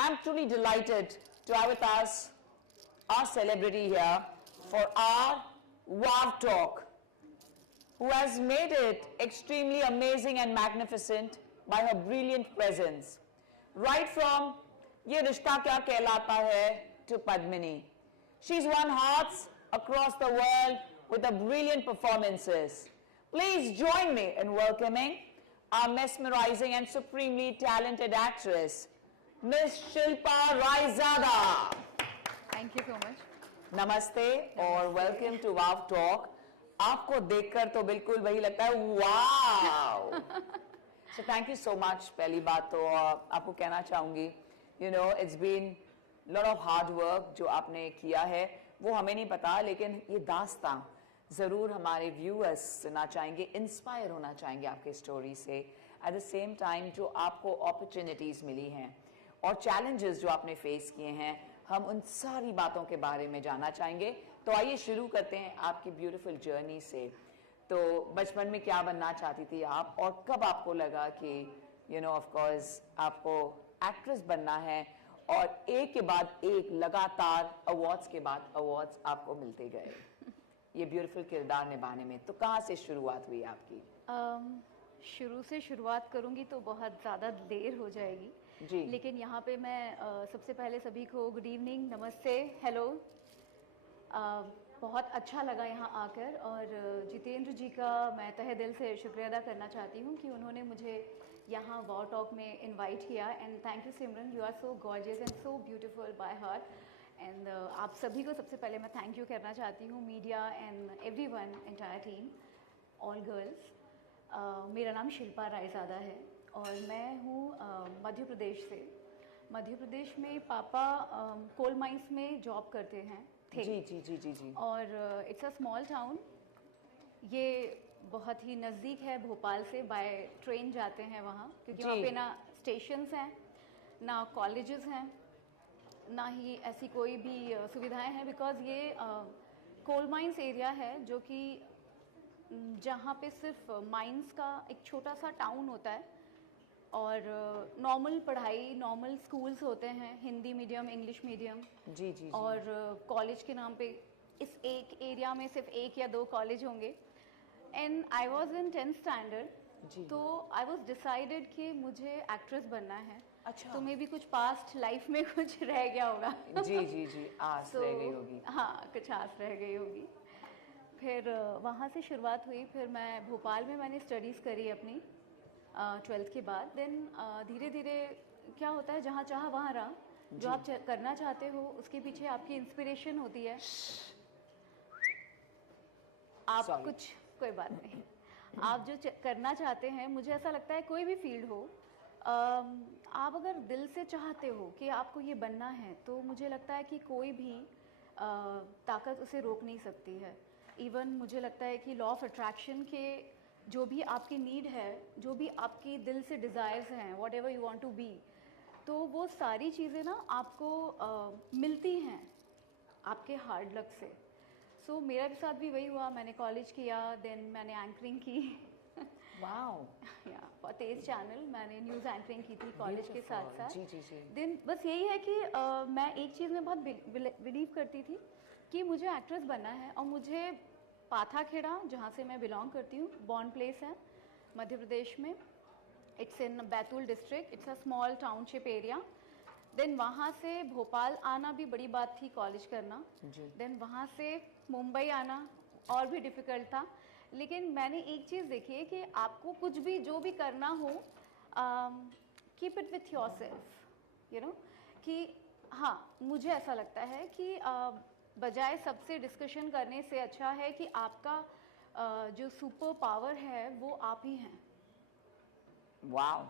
I'm truly delighted to have with us our celebrity here for our Wow Talk, who has made it extremely amazing and magnificent by her brilliant presence. Right from Ye Rishta Kya Kehlata Hai to Padmini. She's won hearts across the world with her brilliant performances. Please join me in welcoming our mesmerizing and supremely talented actress, Miss Shilpa Raizada. Thank you so much. नमस्ते और welcome two wow talk. आपको देखकर तो बिल्कुल वही लगता है wow. So thank you so much. पहली बात तो आपको कहना चाहूंगी, you know it's been lot of hard work जो आपने किया है. वो हमें नहीं पता, लेकिन ये दास्तां जरूर हमारे व्यूअर्स सुनना चाहेंगे, इंस्पायर होना चाहेंगे आपके स्टोरी से. एट द सेम टाइम जो आपको अपॉर्चुनिटीज मिली हैं और चैलेंजेस जो आपने फेस किए हैं, हम उन सारी बातों के बारे में जानना चाहेंगे. तो आइए शुरू करते हैं आपकी ब्यूटीफुल जर्नी से. तो बचपन में क्या बनना चाहती थी आप, और कब आपको लगा कि यू नो ऑफ कोर्स आपको एक्ट्रेस बनना है, और एक के बाद एक लगातार अवार्ड्स के बाद अवार्ड्स आपको मिलते गए ये ब्यूटीफुल किरदार निभाने में. तो कहाँ से शुरुआत हुई आपकी? शुरू से शुरुआत करूंगी तो बहुत ज़्यादा देर हो जाएगी जी. लेकिन यहाँ पे मैं सबसे पहले सभी को गुड इवनिंग, नमस्ते, हेलो. बहुत अच्छा लगा यहाँ आकर, और जितेंद्र जी का मैं तहे दिल से शुक्रिया अदा करना चाहती हूँ कि उन्होंने मुझे यहाँ वाव टॉक में इनवाइट किया. And thank you Simran, you are so gorgeous and so beautiful by heart. एंड आप सभी को सबसे पहले मैं थैंक यू करना चाहती हूँ, media and everyone, entire team, all girls. मेरा नाम शिल्पा रायज़ादा है और मैं हूँ मध्य प्रदेश से. मध्य प्रदेश में पापा कोल माइंस में जॉब करते हैं थे. जी जी जी जी जी. और इट्स अ स्मॉल टाउन. ये बहुत ही नज़दीक है भोपाल से. बाय ट्रेन जाते हैं वहाँ, क्योंकि वहाँ पे ना स्टेशंस हैं, ना कॉलेजेस हैं, ना ही ऐसी कोई भी सुविधाएं हैं. बिकॉज़ ये कोल माइंस एरिया है, जो कि जहाँ पे सिर्फ माइंस का एक छोटा सा टाउन होता है, और नॉर्मल पढ़ाई, नॉर्मल स्कूल्स होते हैं, हिंदी मीडियम, इंग्लिश मीडियम. जी जी. और कॉलेज के नाम पे इस एक एरिया में सिर्फ 1 या 2 कॉलेज होंगे. And I was in 10th standard, तो आई वाज डिसाइडेड कि मुझे एक्ट्रेस बनना है. अच्छा. तो मे भी कुछ पास्ट लाइफ में कुछ रह गया होगा. जी जी जी. आस रह गई होगी. हाँ, कुछ आस रह गई होगी. फिर वहाँ से शुरुआत हुई. फिर मैं भोपाल में मैंने स्टडीज़ करी अपनी 12th के बाद. देन धीरे धीरे क्या होता है, जहाँ चाहा वहाँ रहा. जो आप करना चाहते हो उसके पीछे आपकी इंस्पिरेशन होती है. आप Sorry. कुछ, कोई बात नहीं. आप जो करना चाहते हैं, मुझे ऐसा लगता है कोई भी फील्ड हो, आप अगर दिल से चाहते हो कि आपको ये बनना है, तो मुझे लगता है कि कोई भी ताकत उसे रोक नहीं सकती है. इवन मुझे लगता है कि लॉ ऑफ अट्रैक्शन के जो भी आपकी नीड है, जो भी आपकी दिल से डिज़ायर्स हैं, whatever you want to be, तो वो सारी चीज़ें ना आपको मिलती हैं आपके हार्ड लक से. सो मेरे साथ भी वही हुआ. मैंने कॉलेज किया, देन मैंने एंकरिंग की. वाओ. या फॉर तेज चैनल मैंने न्यूज़ एंकरिंग की थी कॉलेज के साथ साथ. जी जी जी. देन बस यही है कि मैं एक चीज़ में बहुत बिलीव करती थी कि मुझे एक्ट्रेस बनना है. और मुझे पाथाखेड़ा, जहाँ से मैं बिलोंग करती हूँ, बॉर्न प्लेस है मध्य प्रदेश में. It's in Betul district. It's a small township area. Then वहाँ से भोपाल आना भी बड़ी बात थी, कॉलेज करना. देन वहाँ से मुंबई आना और भी डिफ़िकल्ट था. लेकिन मैंने एक चीज़ देखी है कि आपको कुछ भी जो भी करना हो, keep it with your self, you know. कि हाँ, मुझे ऐसा लगता है कि बजाय सबसे डिस्कशन करने से अच्छा है कि आपका जो सुपर पावर है वो आप ही हैं. वाओ.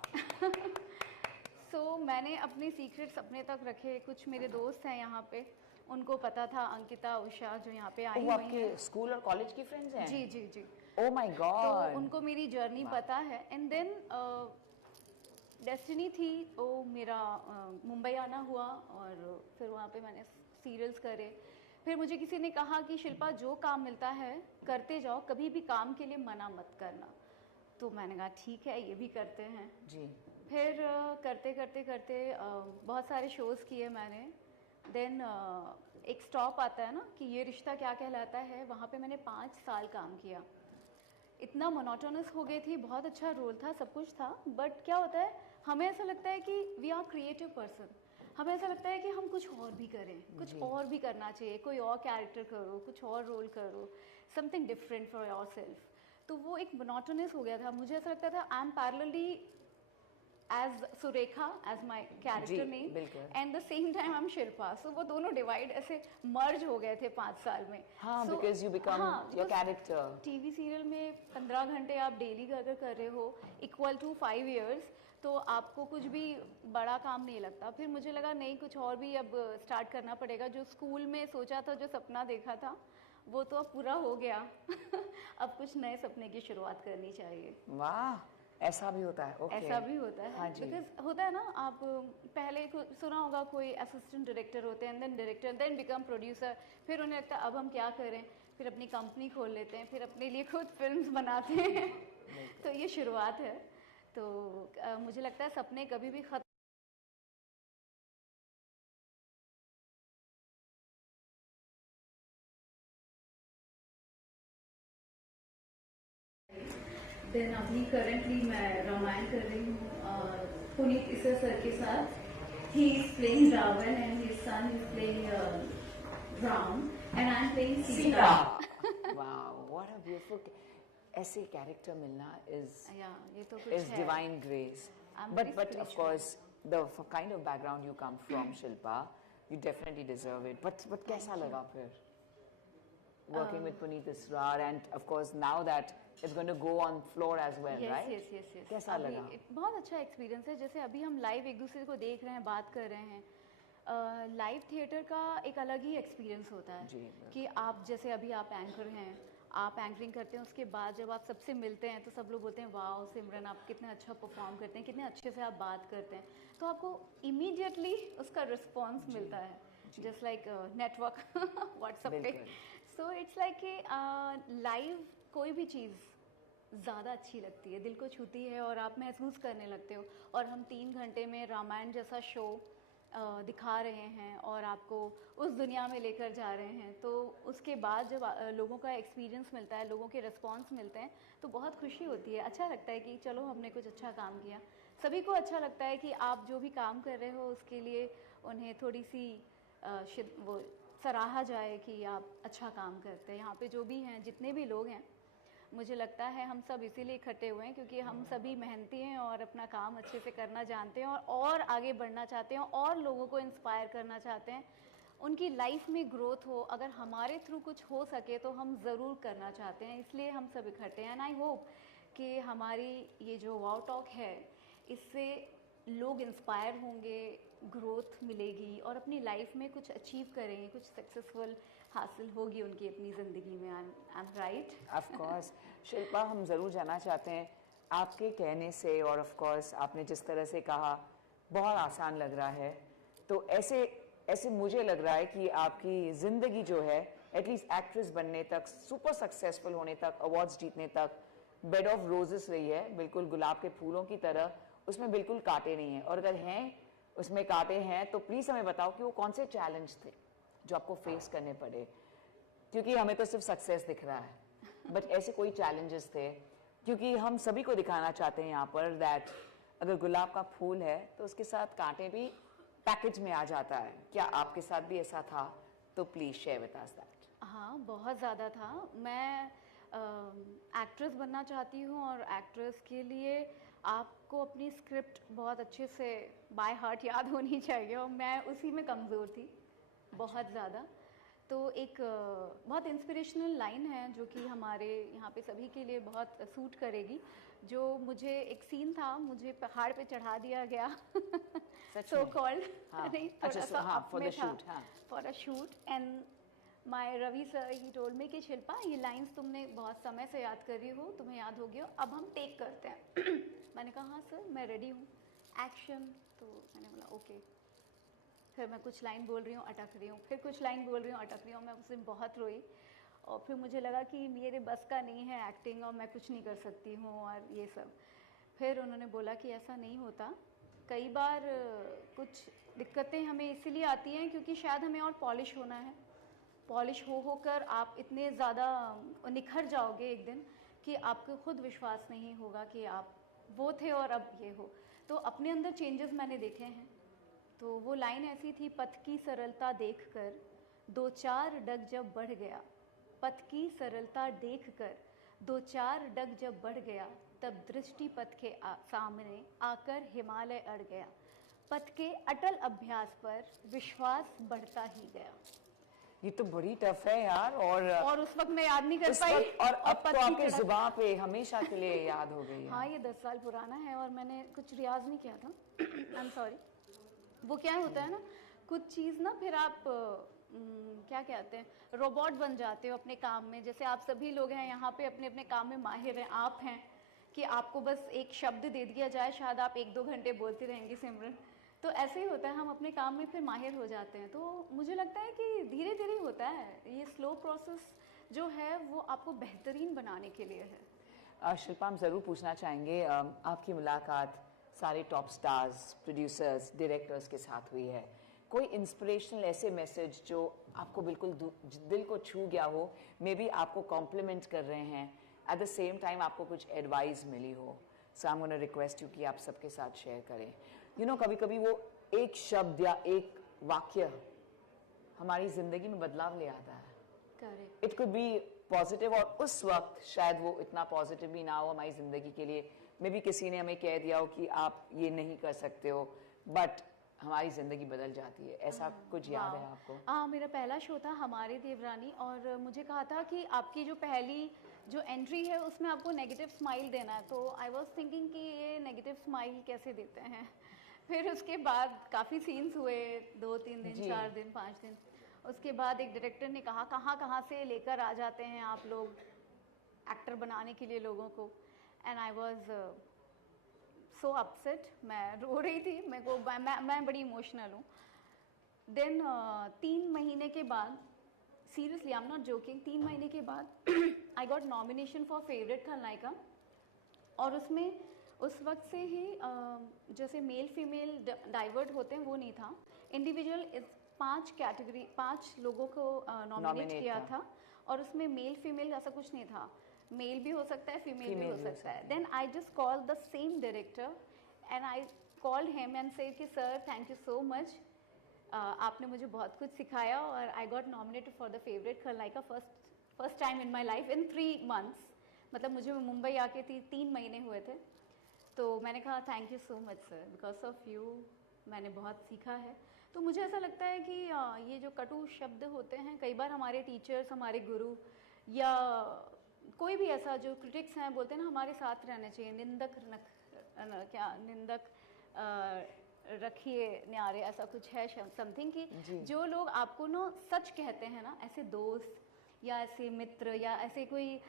सो मैंने अपने सीक्रेट्स अपने तक रखे. कुछ मेरे दोस्त हैं यहाँ पे, उनको पता था. अंकिता, उषा, जो यहाँ पे आई हुई हैं. आपके स्कूल और कॉलेज की फ्रेंड्स हैं? जी जी जी. Oh my God. तो उनको मेरी जर्नी पता है. एंड देन डेस्टिनी थी, वो मेरा मुंबई आना हुआ, और फिर वहाँ पे मैंने सीरियल्स करे. फिर मुझे किसी ने कहा कि शिल्पा, जो काम मिलता है करते जाओ, कभी भी काम के लिए मना मत करना. तो मैंने कहा ठीक है, ये भी करते हैं. जी. फिर करते करते करते बहुत सारे शोज़ किए मैंने। देन एक स्टॉप आता है ना कि ये रिश्ता क्या कहलाता है, वहाँ पे मैंने 5 साल काम किया। इतना मोनोटोनस हो गई थी, बहुत अच्छा रोल था, सब कुछ था, बट क्या होता है, हमें ऐसा लगता है कि वी आर क्रिएटिव पर्सन, हमें ऐसा लगता है कि हम कुछ और भी करें, कुछ और भी करना चाहिए, कोई और कैरेक्टर करो, कुछ और रोल करो, something different for your self. तो वो एक मोनोटोनस हो गया था, मुझे ऐसा लगता था I am parallelly as Surekha as my character name and the same time I am Shilpa, so वो दोनों डिवाइड ऐसे मर्ज हो गए थे 5 साल में। हाँ, because you become your character. TV serial में 15 घंटे आप डेली अगर कर रहे हो इक्वल टू 5 इयर्स, तो आपको कुछ भी बड़ा काम नहीं लगता। फिर मुझे लगा नहीं, कुछ और भी अब स्टार्ट करना पड़ेगा। जो स्कूल में सोचा था, जो सपना देखा था, वो तो अब पूरा हो गया अब कुछ नए सपने की शुरुआत करनी चाहिए। वाह, ऐसा भी होता है? okay. ऐसा भी होता है, हाँ जी। बिकॉज होता है ना, आप पहले सुना होगा कोई असिस्टेंट डायरेक्टर होते हैं, then director, then become producer, फिर उन्हें लगता है अब हम क्या करें, फिर अपनी कंपनी खोल लेते हैं, फिर अपने लिए खुद फिल्म्स बनाते हैं तो ये शुरुआत है। तो मुझे लगता है सपने कभी भी खत्म देन अभी करंटली मैं रामायण कर रही हूँ पुनीत इस्सर सर के साथ। He is playing Ravan and his son is playing Ram and I am playing Sita. Wow, what a beautiful ऐसे कैरेक्टर मिलना is ये तो कुछ is है। divine grace. I'm But very of spiritual. course the kind of background you come from, Shilpa, you definitely deserve it. But कैसा लगा फिर working with Puneet Israr, and of course now that it's going to go on floor as well, right? yes. कैसा लगा? बहुत अच्छा experience है। जैसे अभी हम लाइव एक दूसरे को देख रहे हैं, बात कर रहे हैं, लाइव थिएटर का एक अलग ही एक्सपीरियंस होता है। जी, कि आप जैसे अभी आप एंकर हैं, आप एंकरिंग करते हैं, उसके बाद जब आप सबसे मिलते हैं तो सब लोग बोलते हैं वाह सिमरन आप कितने अच्छा परफॉर्म करते हैं, कितने अच्छे से आप बात करते हैं, तो आपको इमीडिएटली उसका रिस्पॉन्स मिलता है, जस्ट लाइक नेटवर्क व्हाट्सएप पे। सो इट्स लाइक कि लाइव कोई भी चीज़ ज़्यादा अच्छी लगती है, दिल को छूती है और आप महसूस करने लगते हो। और हम 3 घंटे में रामायण जैसा शो दिखा रहे हैं और आपको उस दुनिया में लेकर जा रहे हैं, तो उसके बाद जब लोगों का एक्सपीरियंस मिलता है, लोगों के रिस्पॉन्स मिलते हैं, तो बहुत खुशी होती है, अच्छा लगता है कि चलो हमने कुछ अच्छा काम किया। सभी को अच्छा लगता है कि आप जो भी काम कर रहे हो उसके लिए उन्हें थोड़ी सी वो सराहा जाए कि आप अच्छा काम करते हैं। यहाँ पे जो भी हैं, जितने भी लोग हैं, मुझे लगता है हम सब इसीलिए इकट्ठे हुए हैं क्योंकि हम सभी मेहनती हैं और अपना काम अच्छे से करना जानते हैं और आगे बढ़ना चाहते हैं और लोगों को इंस्पायर करना चाहते हैं, उनकी लाइफ में ग्रोथ हो। अगर हमारे थ्रू कुछ हो सके तो हम ज़रूर करना चाहते हैं, इसलिए हम सब इकट्ठे हैं। एंड आई होप कि हमारी ये जो वाव टॉक है, इससे लोग इंस्पायर होंगे, ग्रोथ मिलेगी और अपनी लाइफ में कुछ अचीव करेंगे, कुछ सक्सेसफुल हासिल होगी उनकी अपनी ज़िंदगी में। I am right? Of course Shilpa, हम ज़रूर जानना चाहते हैं आपके कहने से, और ऑफ कोर्स आपने जिस तरह से कहा बहुत आसान लग रहा है, तो ऐसे मुझे लग रहा है कि आपकी ज़िंदगी जो है एटलीस्ट एक्ट्रेस बनने तक, सुपर सक्सेसफुल होने तक, अवार्ड्स जीतने तक बेड ऑफ रोजेस रही है, बिल्कुल गुलाब के फूलों की तरह, उसमें बिल्कुल कांटे नहीं हैं। और अगर हैं उसमें कांटे हैं तो प्लीज़ हमें बताओ कि वो कौन से चैलेंज थे जो आपको फेस करने पड़े, क्योंकि हमें तो सिर्फ सक्सेस दिख रहा है, बट ऐसे कोई चैलेंजेस थे, क्योंकि हम सभी को दिखाना चाहते हैं यहाँ पर दैट अगर गुलाब का फूल है तो उसके साथ कांटे भी पैकेज में आ जाता है। क्या आपके साथ भी ऐसा था? तो please share with us that. हाँ, बहुत ज़्यादा था। मैं एक्ट्रेस बनना चाहती हूँ और एक्ट्रेस के लिए आपको अपनी स्क्रिप्ट बहुत अच्छे से बाय हार्ट याद होनी चाहिए, और मैं उसी में कमज़ोर थी बहुत ज़्यादा। तो एक बहुत इंस्पिरेशनल लाइन है जो कि हमारे यहाँ पे सभी के लिए बहुत सूट करेगी। जो मुझे एक सीन था, मुझे पहाड़ पे चढ़ा दिया गया सो कॉल्ड, नहीं थोड़ा सा अप में था for a shoot, and my Ravi sir he told me कि शिल्पा ये लाइंस तुमने बहुत समय से याद कर रही हो, तुम्हें याद होगी, अब हम टेक करते हैं मैंने कहा हाँ सर मैं रेडी हूँ, एक्शन। तो मैंने बोला ओके। फिर मैं कुछ लाइन बोल रही हूँ, अटक रही हूँ, फिर कुछ लाइन बोल रही हूँ, अटक रही हूँ। मैं उस दिन बहुत रोई और फिर मुझे लगा कि मेरे बस का नहीं है एक्टिंग और मैं कुछ नहीं कर सकती हूँ और ये सब। फिर उन्होंने बोला कि ऐसा नहीं होता, कई बार कुछ दिक्कतें हमें इसीलिए आती हैं क्योंकि शायद हमें और पॉलिश होना है, पॉलिश होकर आप इतने ज़्यादा निखर जाओगे एक दिन कि आपको खुद विश्वास नहीं होगा कि आप वो थे और अब ये हो। तो अपने अंदर चेंजेस मैंने देखे हैं। तो वो लाइन ऐसी थी, पथ की सरलता देखकर दो चार डग जब बढ़ गया, पथ की सरलता देखकर दो चार डग जब बढ़ गया, तब दृष्टि पथ के सामने आकर हिमालय अड़ गया, पथ के अटल अभ्यास पर विश्वास बढ़ता ही गया। ये तो बड़ी टफ है यार। और उस वक्त मैं याद नहीं कर उस पाई वक्त, और अब पथ तो की आपके चढ़त- जुबान पे हमेशा के लिए याद हो गई है। हाँ, ये 10 साल पुराना है और मैंने कुछ रियाज नहीं किया था। I am sorry. वो क्या होता है ना, कुछ चीज़ ना फिर आप क्या कहते हैं, रोबोट बन जाते हो अपने काम में। जैसे आप सभी लोग हैं यहाँ पे अपने अपने काम में माहिर हैं, आप हैं कि आपको बस एक शब्द दे दिया जाए, शायद आप 1-2 घंटे बोलती रहेंगी सिमरन। तो ऐसे ही होता है, हम अपने काम में फिर माहिर हो जाते हैं। तो मुझे लगता है कि धीरे धीरे होता है, ये स्लो प्रोसेस जो है वो आपको बेहतरीन बनाने के लिए है। शिल्पा, हम ज़रूर पूछना चाहेंगे, आपकी मुलाकात सारे टॉप स्टार्स, प्रोड्यूसर्स, डायरेक्टर्स के साथ हुई है। कोई इंस्पिरेशनल ऐसे मैसेज जो आपको बिल्कुल दिल को छू गया हो, मे बी आपको कॉम्प्लीमेंट कर रहे हैं, एट द सेम टाइम आपको कुछ एडवाइस मिली हो? So I am gonna request you कि आप सबके साथ शेयर करें। यू नो, कभी कभी वो एक शब्द या एक वाक्य हमारी ज़िंदगी में बदलाव ले आता है। Correct. It could be positive, और उस वक्त शायद वो इतना पॉजिटिव भी ना हो हमारी ज़िंदगी के लिए। मे बी किसी ने हमें कह दिया हो कि आप ये नहीं कर सकते हो, बट हमारी ज़िंदगी बदल जाती है। ऐसा कुछ याद है आपको? हाँ, मेरा पहला शो था हमारे देवरानी, और मुझे कहा था कि आपकी जो पहली जो एंट्री है उसमें आपको नेगेटिव स्माइल देना है। तो आई वाज थिंकिंग कि ये नेगेटिव स्माइल कैसे देते हैं। फिर उसके बाद काफ़ी सीन्स हुए, 2-3 दिन, 4 दिन, 5 दिन। उसके बाद एक डायरेक्टर ने कहा, कहाँ से लेकर आ जाते हैं आप लोग एक्टर बनाने के लिए लोगों को। And I was so upset, मैं रो रही थी। मैं बड़ी इमोशनल हूँ। देन 3 महीने के बाद, seriously I am not joking, 3 महीने के बाद I got nomination for favourite खलनायिका। और उसमें उस वक्त से ही जैसे मेल फीमेल डाइवर्ट होते हैं वो नहीं था, इंडिविजुअल 5 लोगों को नॉमिनेट किया था। और उसमें मेल फीमेल ऐसा कुछ नहीं था, मेल भी हो सकता है, फीमेल भी हो सकता है। Then I just call the same director and I called him and said कि sir thank you so much, आपने मुझे बहुत कुछ सिखाया, और I got nominated for the favourite खलनायिका first time in my life in 3 months। मतलब मुझे मुंबई आके 3 महीने हुए थे। तो मैंने कहा thank you so much sir, because of you मैंने बहुत सीखा है। तो मुझे ऐसा लगता है कि ये जो कटु शब्द होते हैं, कई बार हमारे टीचर्स, हमारे गुरु या कोई भी ऐसा जो क्रिटिक्स हैं बोलते हैं ना, हमारे साथ रहना चाहिए। निंदक रखिए न्यारे, ऐसा कुछ है समथिंग कि जो लोग आपको ना सच कहते हैं ना, ऐसे दोस्त या ऐसे मित्र या ऐसे कोई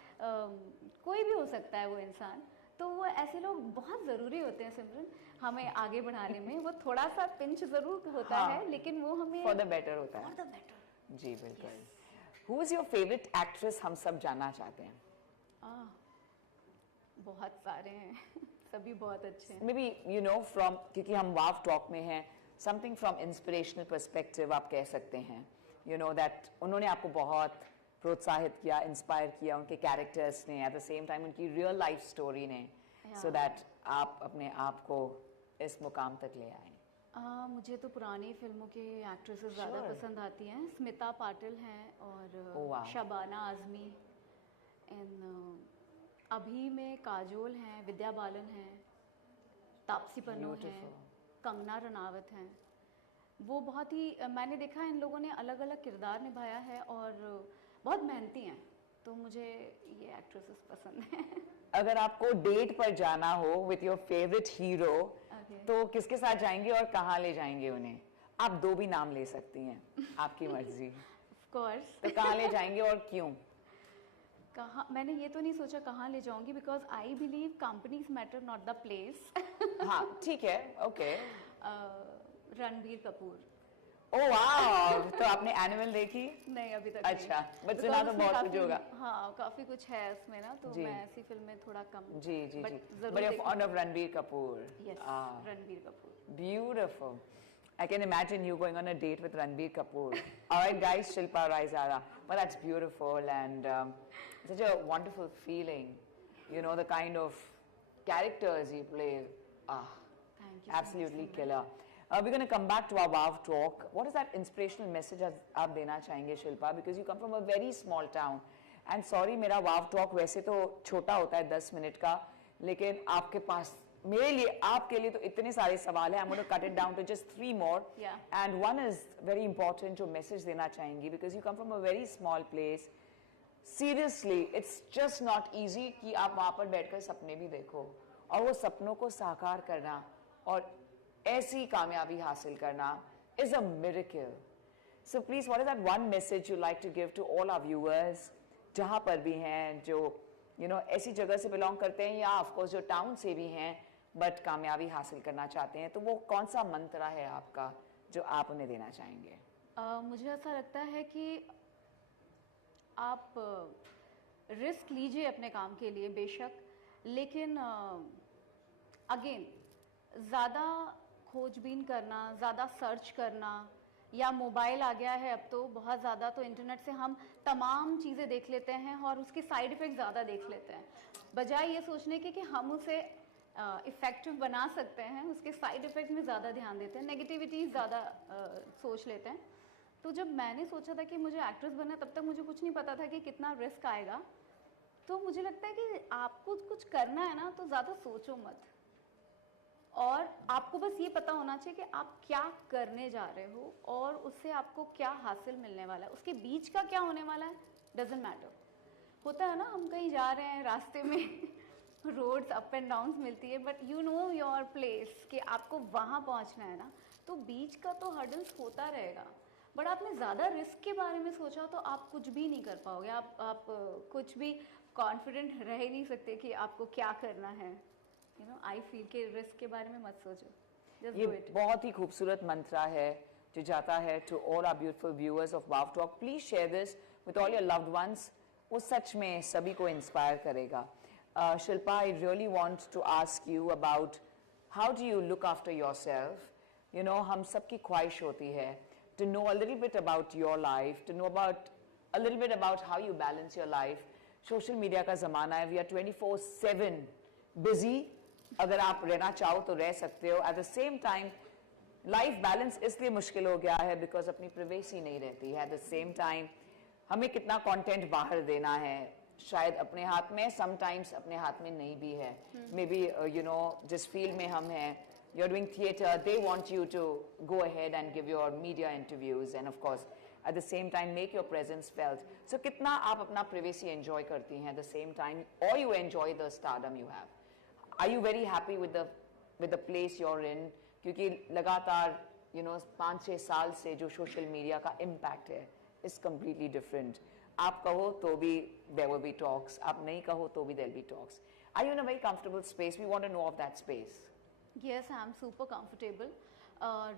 भी हो सकता है वो इंसान, तो वो ऐसे लोग बहुत ज़रूरी होते हैं सिमरन, हमें आगे बढ़ाने में। वो थोड़ा सा पिंच ज़रूर होता है, लेकिन वो हमें फॉर द बेटर होता है। For the better. जी बिल्कुल। Who is your favourite actress, हम सब जानना चाहते हैं। बहुत सारे हैं सभी बहुत अच्छे हैं। May be you know from, क्योंकि हम वाव टॉक में हैं, समथिंग फ्रॉम इंस्पिरेशनल पर्सपेक्टिव आप कह सकते हैं। यू नो दैट उन्होंने आपको बहुत प्रोत्साहित किया, इंस्पायर किया, उनके कैरेक्टर्स ने, एट द सेम टाइम उनकी रियल लाइफ स्टोरी ने, सो दैट आप अपने आप को इस मुकाम तक ले आए। मुझे तो पुरानी फिल्मों के एक्ट्रेसेस ज़्यादा पसंद आती हैं। स्मिता पाटिल हैं और शबाना आज़मी, एंड अभी में काजोल हैं, विद्या बालन हैं, तापसी पन्नू हैं, कंगना रनावत हैं। वो बहुत ही, मैंने देखा इन लोगों ने अलग अलग किरदार निभाया है और बहुत मेहनती हैं, तो मुझे ये एक्ट्रेसेस पसंद हैं। अगर आपको डेट पर जाना हो विथ योर फेवरेट हीरो, तो किसके साथ जाएंगे और कहाँ ले जाएंगे उन्हें? आप 2 भी नाम ले सकती हैं, आपकी मर्जी। Of course. तो कहाँ ले जाएंगे और क्यों? कहाँ, मैंने ये तो नहीं सोचा कहाँ ले जाऊंगी, because I believe companies matter not the place. हाँ ठीक है, okay. Ranbir Kapoor. Oh wow! तो आपने एनिमल देखी? नहीं अभी तक अच्छा, नहीं। but Because सुना तो उसमें बहुत कुछ काफी- होगा। हाँ काफी कुछ है उसमें ना, तो जी। मैं ऐसी फिल्में थोड़ा कम। जी जी but जी। जरूर But you're देखूंगी। fond of Ranbir Kapoor. Yes, Ah, Ranbir Kapoor. beautiful. I can imagine you going on a date with Ranbir Kapoor. All right, guys, Shilpa Raizada. But that's beautiful and such a wonderful feeling. You know, the kind of characters you play. Ah, Thank you so much, absolutely Simran. killer. We're going to come back to our WOW talk. What is that inspirational message आप देना चाहेंगे Shilpa? Because you come from a very small town. And sorry, मेरा WOW talk वैसे तो छोटा होता है 10 minute का, लेकिन आपके पास मेरे लिए आपके लिए तो इतने सारे सवाल हैं. I'm going to cut it down to just 3 more. Yeah. And one is very important जो message देना चाहेंगी because you come from a very small place. Seriously, it's just not easy कि आप वहाँ पर बैठकर सपने भी देखो और वो सपनों को साकार करना और ऐसी कामयाबी हासिल करना is a miracle. So please, what is that one message you like to give to all our viewers जहाँ पर भी हैं जो ऐसी जगह से बिलोंग करते हैं या of course जो टाउन से भी हैं बट कामयाबी हासिल करना चाहते हैं, तो वो कौन सा मंत्र है आपका जो आप उन्हें देना चाहेंगे? मुझे ऐसा लगता है कि आप रिस्क लीजिए अपने काम के लिए बेशक, लेकिन अगेन ज़्यादा खोजबीन करना, ज़्यादा सर्च करना, या मोबाइल आ गया है अब तो बहुत ज़्यादा, तो इंटरनेट से हम तमाम चीज़ें देख लेते हैं और उसके साइड इफ़ेक्ट ज़्यादा देख लेते हैं, बजाय ये सोचने के कि हम उसे इफ़ेक्टिव बना सकते हैं, उसके साइड इफ़ेक्ट में ज़्यादा ध्यान देते हैं, नेगेटिविटी ज़्यादा सोच लेते हैं। तो जब मैंने सोचा था कि मुझे एक्ट्रेस बनना है, तब तक मुझे कुछ नहीं पता था कि कितना रिस्क आएगा। तो मुझे लगता है कि आपको कुछ करना है ना, तो ज़्यादा सोचो मत, और आपको बस ये पता होना चाहिए कि आप क्या करने जा रहे हो और उससे आपको क्या हासिल मिलने वाला है, उसके बीच का क्या होने वाला है डजेंट मैटर। होता है ना, हम कहीं जा रहे हैं, रास्ते में रोड्स अप एंड डाउन्स मिलती है, but you know your place कि आपको वहाँ पहुँचना है ना, तो बीच का तो हर्डल्स होता रहेगा। बट आपने ज़्यादा रिस्क के बारे में सोचा तो आप कुछ भी नहीं कर पाओगे, आप कुछ भी कॉन्फिडेंट रह ही नहीं सकते कि आपको क्या करना है। आई फील के रिस्क के बारे में मत सोचो, जस्ट ये डू इट। बहुत ही खूबसूरत मंत्र है जो जाता है to all our beautiful viewers of wow talk. Please share this with all your loved ones, वो सच में सभी को इंस्पायर करेगा। Shilpa, I really want to ask you about how do you look after yourself. हम सबकी ख्वाहिश होती है to know a little bit about your life, to know about a little bit about how you balance your life. Social media का ज़माना है, we are 24/7 busy. अगर आप रहना चाहो तो रह सकते हो. At the same time, life balance इसलिए मुश्किल हो गया है because अपनी privacy नहीं रहती है. At the same time, हमें कितना content बाहर देना है, शायद अपने हाथ में, sometimes अपने हाथ में नहीं भी है. Maybe जिस field में हम हैं, you're doing theatre, they want you to go ahead and give your media interviews and of course at the same time make your presence felt. So कितना आप अपना privacy enjoy करती हैं at the same time, or you enjoy the stardom you have? Are you very happy with the place you're in? क्योंकि लगातार 5-6 साल से जो social media का impact है is completely different. आप कहो तो भी there will be talks, आप नहीं कहो तो भी there will be talks. Are you in a very comfortable space? We want to know of that space. Yes, I am super comfortable. और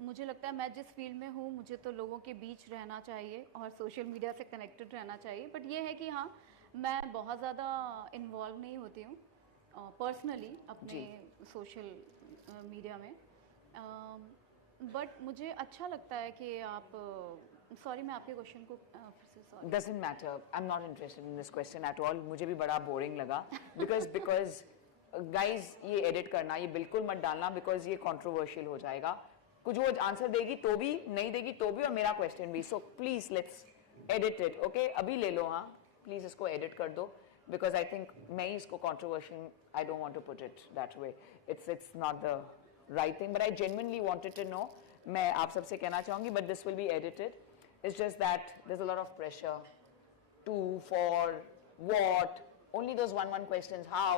मुझे लगता है मैं जिस फील्ड में हूँ, मुझे तो लोगों के बीच रहना चाहिए और सोशल मीडिया से कनेक्टेड रहना चाहिए। बट ये है कि हाँ, मैं बहुत ज़्यादा इन्वॉल्व नहीं होती हूँ पर्सनली अपने सोशल मीडिया में। बट मुझे अच्छा लगता है कि आप सॉरी, मैं आपके क्वेश्चन को फिर से sorry. Doesn't matter. I'm not interested in this question at all. मुझे भी बड़ा बोरिंग लगा because गाइज ये एडिट करना, ये बिल्कुल मत डालना बिकॉज ये कंट्रोवर्शियल हो जाएगा। कुछ वो आंसर देगी तो भी, नहीं देगी तो भी, और मेरा क्वेश्चन भी। So please let's edit it, okay? अभी ले लो, हाँ प्लीज इसको एडिट कर दो बिकॉज आई थिंक मैं ही इसको controversial, I don't want to put it that way, it's not the right thing, but I genuinely wanted to know. मैं आप सबसे कहना चाहूंगी but this will be edited, it's just that there is a lot of pressure to, for, what, only those one questions, how.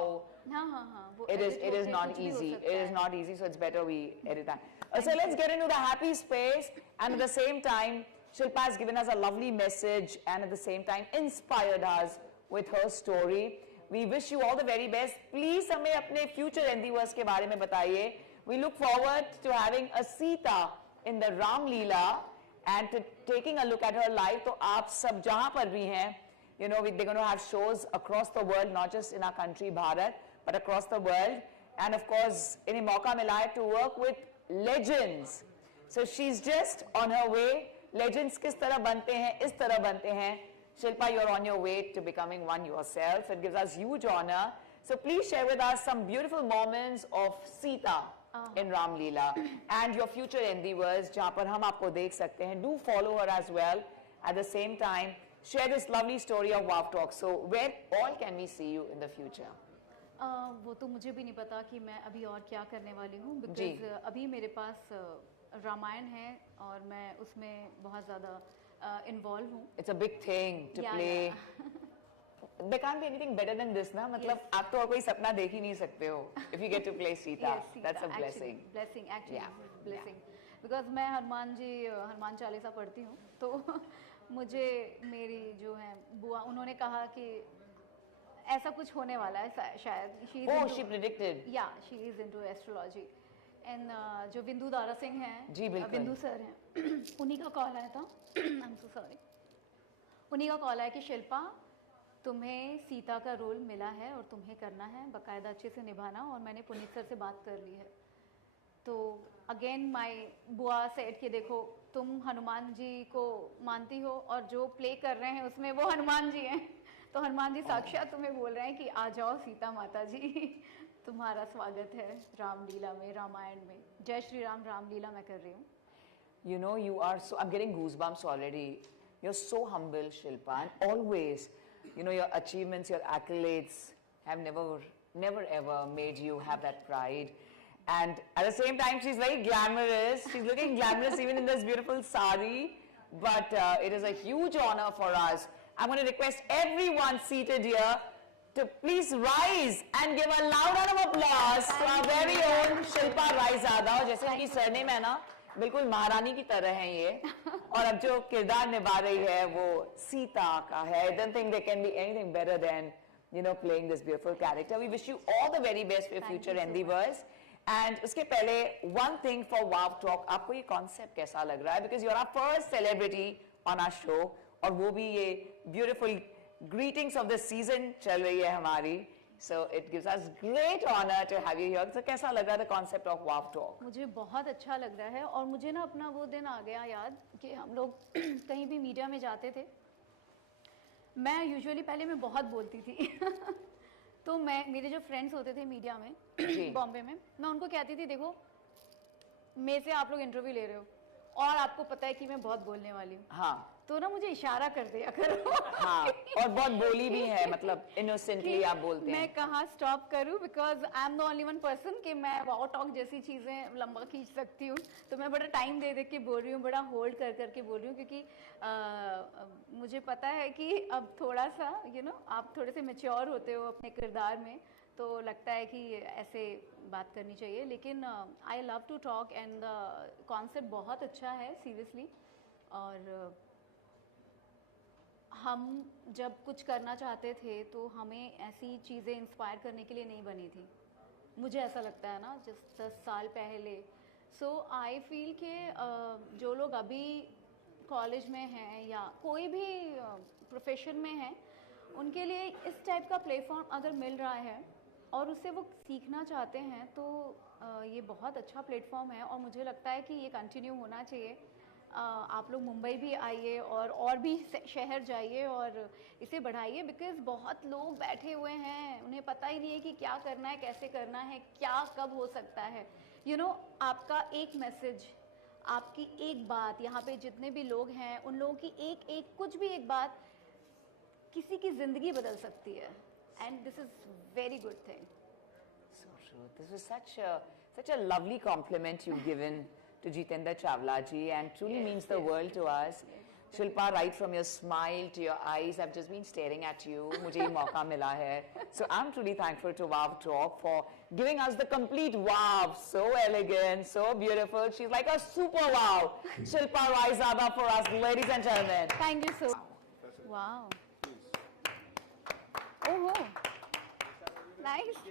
It is not easy. It is not easy, so it's better we edit that. So let's get into the happy space, and at the same time, Shilpa has given us a lovely message, and at the same time inspired us with her story. We wish you all the very best. Please हमें अपने future endeavors के बारे में बताइए. We look forward to having a Sita in the Ram Leela and taking a look at her life. तो आप सब जहाँ पर भी हैं, you know, they're going to have shows across the world, not just in our country, Bharat, but across the world. And of course, इन्हें मौका मिला है to work with legends. So she's just on her way. Legends किस तरह बनते हैं, इस तरह बनते हैं. Shilpa, you're on your way to becoming one yourself. It gives us huge honor. So please share with us some beautiful moments of Sita in Ram Leela and your future endeavors, जहाँ पर हम आपको देख सकते हैं. Do follow her as well. At the same time, share this lovely story of Wow Talk. So where all can we see you in the future? वो तो मुझे भी नहीं पता कि मैं अभी और क्या करने वाली हूँ, बिकॉज अभी मेरे पास रामायण है और मैं उसमें बहुत ज़्यादा इन्वॉल्व हूँ. It's a big thing to play. There can't be anything better than this, ना? मतलब आप तो और कोई सपना देख ही नहीं सकते हो. If you get to play Sita, that's a blessing. Blessing, actually, blessing. Because मैं हनुमान चालीसा पढ़ती हूँ, तो मुझे मेरी जो है बुआ, उन्होंने कहा कि ऐसा कुछ होने वाला है शायद. She predicted. Yeah, she is into astrology. And जो बिंदु दारा सिंह हैं, जी बिल्कुल, बिंदु सर हैं, उन्हीं का कॉल आया था. I'm so sorry. उन्हीं का कॉल आया कि शिल्पा, तुम्हें सीता का रोल मिला है और तुम्हें करना है, बाकायदा अच्छे से निभाना. और मैंने पुनीत सर से बात कर ली है. तो अगेन माय बुआ सेड कि देखो, तुम हनुमान जी को मानती हो और जो प्ले कर रहे हैं उसमें वो हनुमान जी हैं. तो हनुमान जी साक्षात तुम्हें बोल रहे हैं कि आ जाओ सीता माता जी, तुम्हारा स्वागत है रामलीला में, रामायण में. जय श्री राम. रामलीला मैं कर रही हूँ. You know, you are so, I'm getting goosebumps already. You're so humble, Shilpa, and always, you know, your achievements, your accolades have never ever made you have that pride. And at the same time, she's very glamorous. She's looking glamorous even in this beautiful sari. But it is a huge honor for us. I'm going to request everyone seated here to please rise and give a loud round of applause to our very own Shilpa Raizada. और जैसे उनकी surname है ना, बिल्कुल महारानी की तरह है ये. और अब जो किरदार निभा रही है वो सीता का है. I don't think there can be anything better than, you know, playing this beautiful character. We wish you all the very best for your future endeavors. And उसके पहले one thing for Wow Talk, आपको ये concept कैसा लग रहा है? Because you're our first celebrity on our show और वो भी ये beautiful greetings of the season चल रही है हमारी. So it gives us great honor to have you here. So कैसा लग रहा है the concept of Wow Talk? मुझे बहुत अच्छा लग रहा है और मुझे ना अपना वो दिन आ गया याद कि हम लोग कहीं भी मीडिया में जाते थे. मैं यूजुअली पहले मैं बहुत बोलती थी तो मेरे जो फ्रेंड्स होते थे मीडिया में बॉम्बे में, मैं उनको कहती थी देखो मेरे से आप लोग इंटरव्यू ले रहे हो और आपको पता है कि मैं बहुत बोलने वाली हूँ. हाँ. तो ना मुझे इशारा कर दिया करो. हाँ. और बहुत बोली भी है, मतलब इनोसेंटली आप बोलते हैं. मैं कहाँ स्टॉप करूँ, because I am the only one person कि मैं वाओ टॉक जैसी चीज़ें लंबा खींच सकती हूँ. तो मैं बड़ा टाइम दे के बोल रही हूँ, बड़ा होल्ड कर बोल रही हूँ, क्योंकि मुझे पता है कि अब थोड़ा सा आप थोड़े से मेच्योर होते हो अपने किरदार में, तो लगता है कि ऐसे बात करनी चाहिए. लेकिन I love to talk and concept बहुत अच्छा है सीरियसली. और हम जब कुछ करना चाहते थे तो हमें ऐसी चीज़ें इंस्पायर करने के लिए नहीं बनी थी, मुझे ऐसा लगता है ना, जस्ट 10 साल पहले. सो आई फील कि जो लोग अभी कॉलेज में हैं या कोई भी प्रोफेशन में हैं, उनके लिए इस टाइप का प्लेटफॉर्म अगर मिल रहा है और उससे वो सीखना चाहते हैं तो ये बहुत अच्छा प्लेटफॉर्म है. और मुझे लगता है कि ये कंटिन्यू होना चाहिए. आप लोग मुंबई भी आइए और भी शहर जाइए और इसे बढ़ाइए, बिकॉज बहुत लोग बैठे हुए हैं, उन्हें पता ही नहीं है कि क्या करना है, कैसे करना है, क्या कब हो सकता है. आपका एक मैसेज, आपकी एक बात, यहाँ पे जितने भी लोग हैं उन लोगों की एक कुछ भी एक बात किसी की ज़िंदगी बदल सकती है. And this is very good thing. So true. This was such a lovely compliment you've given to Jitendra Chawla ji, and truly means the world to us. Shilpa, right from your smile to your eyes, I've just been staring at you. मुझे ये मौका मिला है. So I'm truly thankful to Wow Talk for giving us the complete wow. So elegant, so beautiful. She's like a super wow. Shilpa Raizada for us, ladies and gentlemen. Thank you so much. Wow. Oh, nice.